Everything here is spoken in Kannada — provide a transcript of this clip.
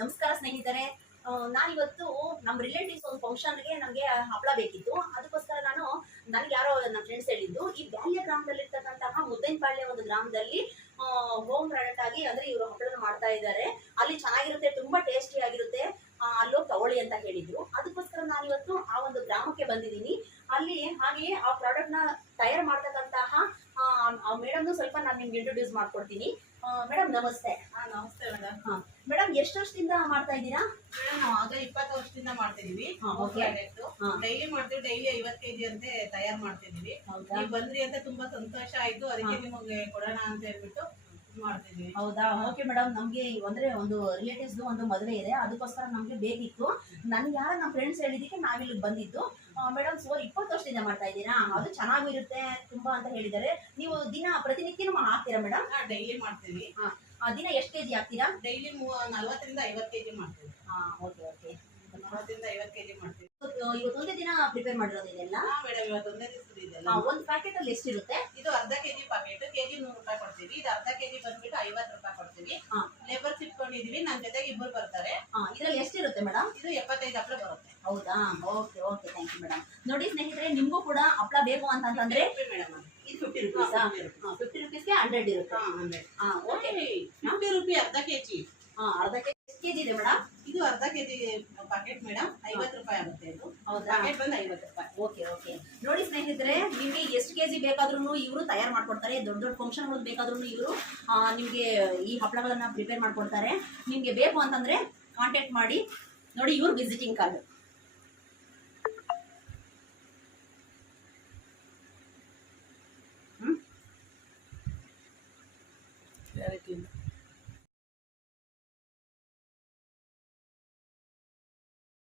ನಮಸ್ಕಾರ ಸ್ನೇಹಿತರೆ. ನಾನಿವತ್ತು ನಮ್ಮ ರಿಲೇಟಿವ್ಸ್ ಒಂದು ಫಂಕ್ಷನ್ಗೆ ನಮಗೆ ಹಪ್ಪಳ ಬೇಕಿತ್ತು. ಅದಕ್ಕೋಸ್ಕರ ನಾನು ನನಗೆ ಯಾರೋ ನನ್ನ ಫ್ರೆಂಡ್ಸ್ ಹೇಳಿದ್ದು ಈ ಬ್ಯಾಲ್ಯ ಗ್ರಾಮದಲ್ಲಿರ್ತಕ್ಕಂತಹ ಮುದ್ದೈನಪಾಳ್ಯ ಒಂದು ಗ್ರಾಮದಲ್ಲಿ ಹೋಮ್ ಪ್ರಾಡಕ್ಟ್ ಆಗಿ ಅಂದ್ರೆ ಇವರು ಹಪ್ಪಳನ ಮಾಡ್ತಾ ಇದ್ದಾರೆ. ಅಲ್ಲಿ ಚೆನ್ನಾಗಿರುತ್ತೆ ತುಂಬಾ ಟೇಸ್ಟಿ ಆಗಿರುತ್ತೆ. ಅಲ್ಲೋಗಿ ತಗೊಳ್ಳಿ ಅಂತ ಹೇಳಿದ್ರು. ಅದಕ್ಕೋಸ್ಕರ ನಾನಿವತ್ತು ಆ ಒಂದು ಗ್ರಾಮಕ್ಕೆ ಬಂದಿದ್ದೀನಿ. ಅಲ್ಲಿ ಹಾಗೆಯೇ ಆ ಪ್ರಾಡಕ್ಟ್ನ ತಯಾರು ಮಾಡ್ತಕ್ಕಂತಹ ಮೇಡಮ್ ಸ್ವಲ್ಪ ನಾನು ನಿಮ್ಗೆ ಇಂಟ್ರೊಡ್ಯೂಸ್ ಮಾಡ್ಕೊಡ್ತೀನಿ. ಮೇಡಮ್ ನಮಸ್ತೆ. ಹಾ ನಮಸ್ತೆ ಮೇಡಮ್ ಮೇಡಮ್ ಎಷ್ಟು ವರ್ಷದಿಂದ ಮಾಡ್ತಾ ಇದ್ದೀರಾ? ಮೇಡಮ್ ನಾವು ಆಗ ಇಪ್ಪತ್ತು ವರ್ಷದಿಂದ ಮಾಡ್ತಿದೀವಿ ಇದೀವಿ. ಡೈಲಿ ಮಾಡ್ತೀವಿ ಡೈಲಿ ಐವತ್ ಕೆಜಿ ಅಂತ ತಯಾರು ಮಾಡ್ತಿದೀವಿ ನೀವು ಬಂದ್ರಿ ಅಂತ ತುಂಬಾ ಸಂತೋಷ ಆಯ್ತು. ಅದಕ್ಕೆ ನಿಮಗೆ ಕೊಡೋಣ ಅಂತ ಹೇಳ್ಬಿಟ್ಟು ಹೌದಾ? ಓಕೆ ಮೇಡಮ್ ನಮ್ಗೆ ಅಂದ್ರೆ ಒಂದು ರಿಲೇಟಿವ್ಸ್ ಒಂದು ಮದುವೆ ಇದೆ. ಅದಕ್ಕೋಸ್ಕರ ನಮ್ಗೆ ಬೇಕಿತ್ತು. ನನ್ಗೆ ಯಾರ ನಮ್ಮ ಫ್ರೆಂಡ್ಸ್ ಹೇಳಿದಕ್ಕೆ ನಾವಿಲ್ಲಿ ಬಂದಿದ್ದು. ಮೇಡಮ್ ಸೋ ಇಪ್ಪತ್ತು ವರ್ಷದಿಂದ ಮಾಡ್ತಾ ಇದ್ದೀರಾ? ಅದು ಚೆನ್ನಾಗಿರುತ್ತೆ ತುಂಬಾ ಅಂತ ಹೇಳಿದ್ದಾರೆ. ನೀವು ದಿನ ಪ್ರತಿನಿತ್ಯನೂ ಹಾಕ್ತೀರಾ ಮೇಡಮ್ ಡೈಲಿ ಮಾಡ್ತೀವಿ. ದಿನ ಎಷ್ಟು ಕೆಜಿ ಹಾಕ್ತೀರಾ? ಡೈಲಿ ನಲ್ವತ್ತರಿಂದ ಐವತ್ತು ಕೆಜಿ ಮಾಡ್ತೀವಿ. ಹಾ ಓಕೆ ಓಕೆ. ನಲ್ವತ್ತರಿಂದ ಐವತ್ತು ಕೆಜಿ ಮಾಡ್ತೀವಿ. ಇವತ್ತು ಒಂದೇ ದಿನ ಪ್ರಿಪೇರ್ ಮಾಡಿರೋದು ಇದೆಲ್ಲ? ಮೇಡಮ್ ಇವತ್ತು ಒಂದೇ ದಿವಸ ಇದೆಲ್ಲ. ಆ, ಒಂದು ಪ್ಯಾಕೆಟ್ ಅಲ್ಲಿ ಎಷ್ಟಿರುತ್ತೆ? ಇದು ಅರ್ಧ ಕೆಜಿ ಪ್ಯಾಕೆಟ್ ಕೆಜಿ ನೂರು ರೂಪಾಯಿ ಕೊಡ್ತೀವಿ. ಇದು ಅರ್ಧ ಕೆಜಿ ಬಂದ್ಬಿಟ್ಟು ಐವತ್ತು ರೂಪಾಯಿ ಕೊಡ್ತೀವಿ. ಹಾ. ಲೇಬರ್ಸ್ ಇಟ್ಕೊಂಡಿದೀವಿ ನನ್ನ ಜೊತೆಗೆ ಇಬ್ಬರು ಬರ್ತಾರೆ. ಇದರಲ್ಲಿ ಎಷ್ಟಿರುತ್ತೆ ಮೇಡಮ್ ಇದು ಎಪ್ಪತ್ತೈದು ಹಪ್ಪಳ ಬರುತ್ತೆ. ಹೌದಾ? Okay okay thank you madam ನೋಡಿ ಸ್ನೇಹಿತರೆ ನಿಮಗೂ ಕೂಡ ಹಪ್ಪಳ ಬೇಕು ಅಂತಂತಂದ್ರೆ ಮೇಡಮ್ ರುಪೀಸಾ ಫಿಫ್ಟಿ ರುಪೀಸ್ಗೆ ಹಂಡ್ರೆಡ್ ಇರುತ್ತೆ. ಹಾಂ ಓಕೆ ಫಿಫ್ಟಿ ರುಪಿ ಅರ್ಧ ಕೆಜಿ ಹಾಂ ಅರ್ಧ ಎಷ್ಟು ಕೆಜಿ ಇದೆ ಮೇಡಮ್? ಇದು ಅರ್ಧ ಕೆಜಿ ಪ್ಯಾಕೆಟ್ ಮೇಡಮ್. ಐವತ್ತು ರೂಪಾಯಿ ಆಗುತ್ತೆ ಇದು. ಹೌದಾ? ಪಾಕೆಟ್ ಬಂದು ಐವತ್ತು ರೂಪಾಯಿ. ಓಕೆ ಓಕೆ ನೋಡಿ ಸ್ನೇಹಿತರೆ ನಿಮಗೆ ಎಷ್ಟು ಕೆಜಿ ಬೇಕಾದ್ರೂ ಇವರು ತಯಾರು ಮಾಡ್ಕೊಡ್ತಾರೆ. ದೊಡ್ಡ ದೊಡ್ಡ ಫಂಕ್ಷನ್ಗಳು ಬೇಕಾದ್ರೂ ಇವರು ನಿಮಗೆ ಈ ಹಪ್ಪಳಗಳನ್ನ ಪ್ರಿಪೇರ್ ಮಾಡ್ಕೊಡ್ತಾರೆ. ನಿಮಗೆ ಬೇಕು ಅಂತಂದ್ರೆ ಕಾಂಟ್ಯಾಕ್ಟ್ ಮಾಡಿ. ನೋಡಿ ಇವ್ರ ವಿಸಿಟಿಂಗ್ ಕಾರ್ಡ್ 对。